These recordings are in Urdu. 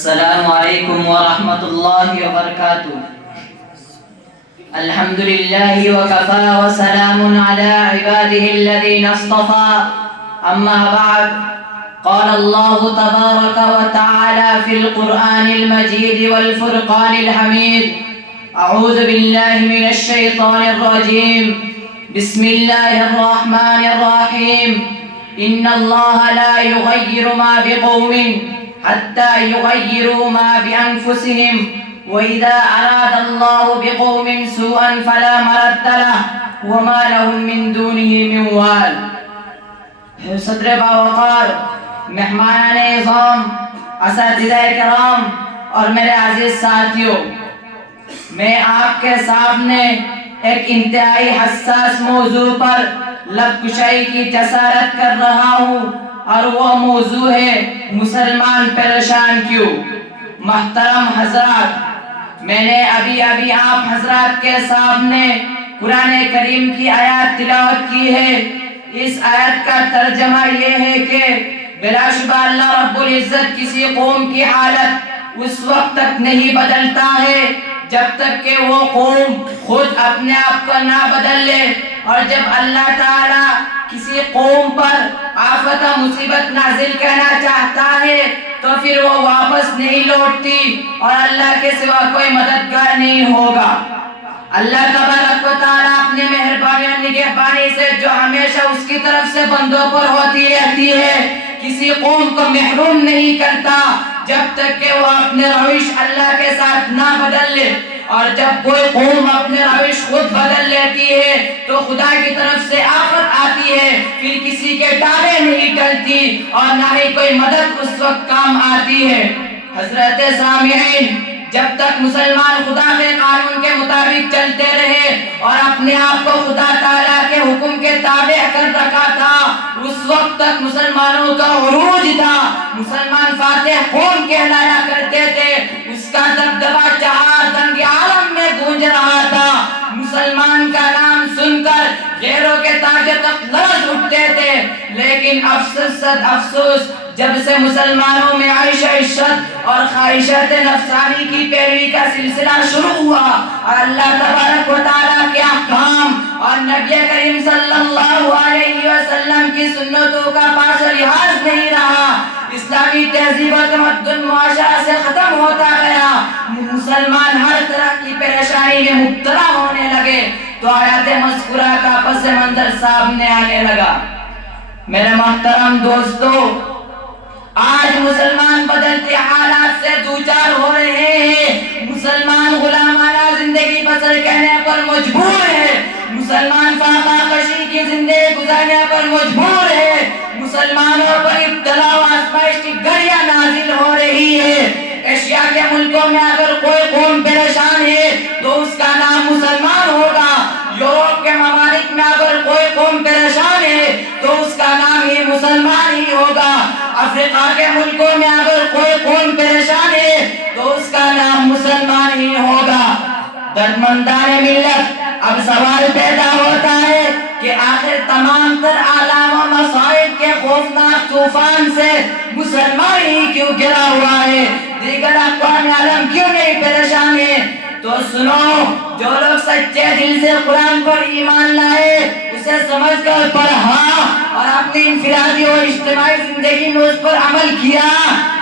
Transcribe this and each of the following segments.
السلام علیکم ورحمۃ اللہ وبرکاتہ. الحمد للہ وکفى وسلام علی عباده الذین اصطفى. اما بعد قال اللہ تبارک وتعالی فی القرآن المجید والفرقان الحمید. اعوذ باللہ من الشیطان الرجیم. بسم اللہ الرحمن الرحیم. ان اللہ لا یغیر ما بقوم حتى يغيروا ما بأنفسهم وإذا أراد الله بقوم سوءا فلا مرد له وما لهم من دونه من وال. صدر باوقار، مہمان اعظام، اساتذہ کرام اور میرے عزیز ساتھیوں، میں آپ کے سامنے ایک انتہائی حساس موضوع پر لب کشائی کی جسارت کر رہا ہوں، اور وہ موضوع ہے مسلمان پریشان کیوں. محترم حضرات، میں نے ابھی آپ حضرات کے سامنے قرآن کریم کی آیات تلاوت کی ہے. اس آیت کا ترجمہ یہ ہے کہ بلا شبہ اللہ رب العزت کسی قوم کی حالت اس وقت تک نہیں بدلتا ہے جب تک کہ وہ قوم خود اپنے آپ کو نہ بدل لے، اور جب اللہ تعالی کسی قوم پر آفت مصیبت نازل کرنا چاہتا ہے تو پھر وہ واپس نہیں لوٹتی اور اللہ کے سوا کوئی مددگار نہیں ہوگا. اللہ تبارک و تعالیٰ اپنے مہربانی اور نگہبانی سے جو ہمیشہ اس کی طرف سے بندوں پر ہوتی رہتی ہے، کسی قوم کو محروم نہیں کرتا جب تک کہ وہ اپنے روش اللہ کے ساتھ نہ بدل لے. اور جب کوئی قوم اپنے روش خود بدل لیتی ہے تو خدا کی طرف سے آفت آتی ہے، پھر کسی کے ڈالے نہیں ٹلتی اور نہ ہی کوئی مدد اس وقت کام آتی ہے. حضرت سامعین، جب تک مسلمان خدا کے قانون کے مطابق چلتے رہے اور اپنے آپ کو خدا تعالیٰ کے حکم کے تابع کر رکھا تھا، اس وقت تک مسلمانوں کا عروج تھا. مسلمان فاتح قوم کہلایا کرتے تھے، اس کا دبدبہ چہار دنگ عالم میں گونج رہا تھا. مسلمان کا نام سن کر غیروں کے تاج تخت لرز اٹھتے تھے. لیکن افسوس صد افسوس، جب سے مسلمانوں میں عیش عشرت اور خواہشات نفسانی کی پیروی کا سلسلہ شروع ہوا اور اللہ تبارک و تعالیٰ کے احکام اور نبی کریم صلی اللہ علیہ وسلم کی سنتوں کا پاس و لحاظ نہیں رہا، اسلامی تہذیب و تمدن معاشرہ سے ختم ہوتا گیا، مسلمان ہر طرح کی پریشانی میں مبتلا ہونے لگے، تو آیات مذکورہ کا پس منظر سامنے آنے لگا. میرے محترم دوستو، آج مسلمان بدلتے حالات سے دوچار ہو رہے ہیں. مسلمان غلامانہ زندگی بسر کرنے پر مجبور ہے، مسلمان فاقہ کشی کی زندگی گزارنے پر مجبور ہے، مسلمانوں پر ابتلا و آزمائش کی گھڑیاں نازل ہو رہی ہے. ایشیا کے ملکوں میں اگر کوئی قوم پریشان ہے تو اس کا نام مسلمان ہوگا. یورپ کے ممالک میں اگر کوئی قوم پریشان ہے تو اس کا نام ہی مسلمان ہی ہوگا. افریقہ کے ملکوں میں اگر کوئی قوم پریشان ہے تو اس کا نام مسلمان ہی ہوگا. دردمندان ملت، اب سوال پیدا ہوتا ہے کہ آخر تمام تر آلام و مصائب کے خوفناک طوفان سے مسلمان ہی کیوں گھرا ہوا ہے، دیگر اقوام عالم کیوں نہیں پریشان ہے؟ تو سنو، جو لوگ سچے دل سے قرآن پر ایمان لائے، اسے سمجھ کر پڑھا اور اپنی انفرادی اور اجتماعی زندگی میں اس پر عمل کیا،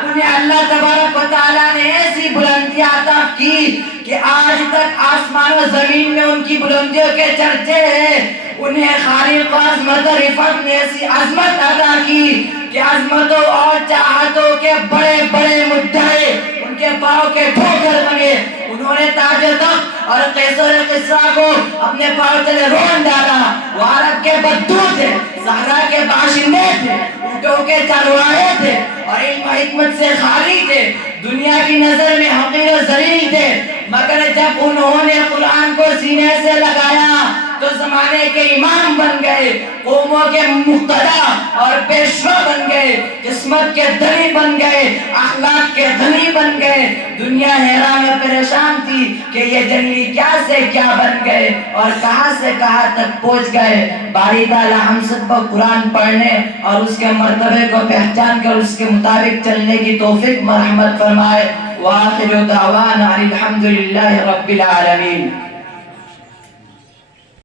انہیں اللہ تبارک و تعالیٰ نے ایسی بلندی عطا کی کہ آج تک آسمان و زمین میں ان کی بلندیوں کے چرچے ہیں. انہیں خالق و عظمت و رفعت نے ایسی عظمت عطا کی کہ عظمتوں اور چاہتوں کے بڑے بڑے مدعے ان کے پاؤں کے ٹھوکر بنے. انہوں نے تاج تخت اور قیصر کسریٰ کو اپنے پاؤں تلے رون ڈالا. وہ عرب کے بدو تھے، صحرا کے باشندے تھے، اونٹوں کے چرواہے تھے اور علم و حکمت سے خالی تھے، دنیا کی نظر میں حقیر و ذلیل تھے. مگر جب انہوں نے قرآن کو سینے سے لگایا تو زمانے کے امام بن گئے، قوموں کے مقتدا اور پیشوا بن گئے، قسمت کے دھنی بن گئے، اخلاق کے دھنی جنگلی بن گئے. دنیا حیران و پریشان تھی کہ یہ جنگلی کیا سے کیا بن گئے اور کہاں سے کہاں تک پہنچ گئے. باری تعالیٰ ہم سب کو قرآن پڑھنے اور اس کے مرتبے کو پہچان کر اس کے مطابق چلنے کی توفیق مرحمت فرمائے. وآخر دعوانا الحمد للہ رب العالمین.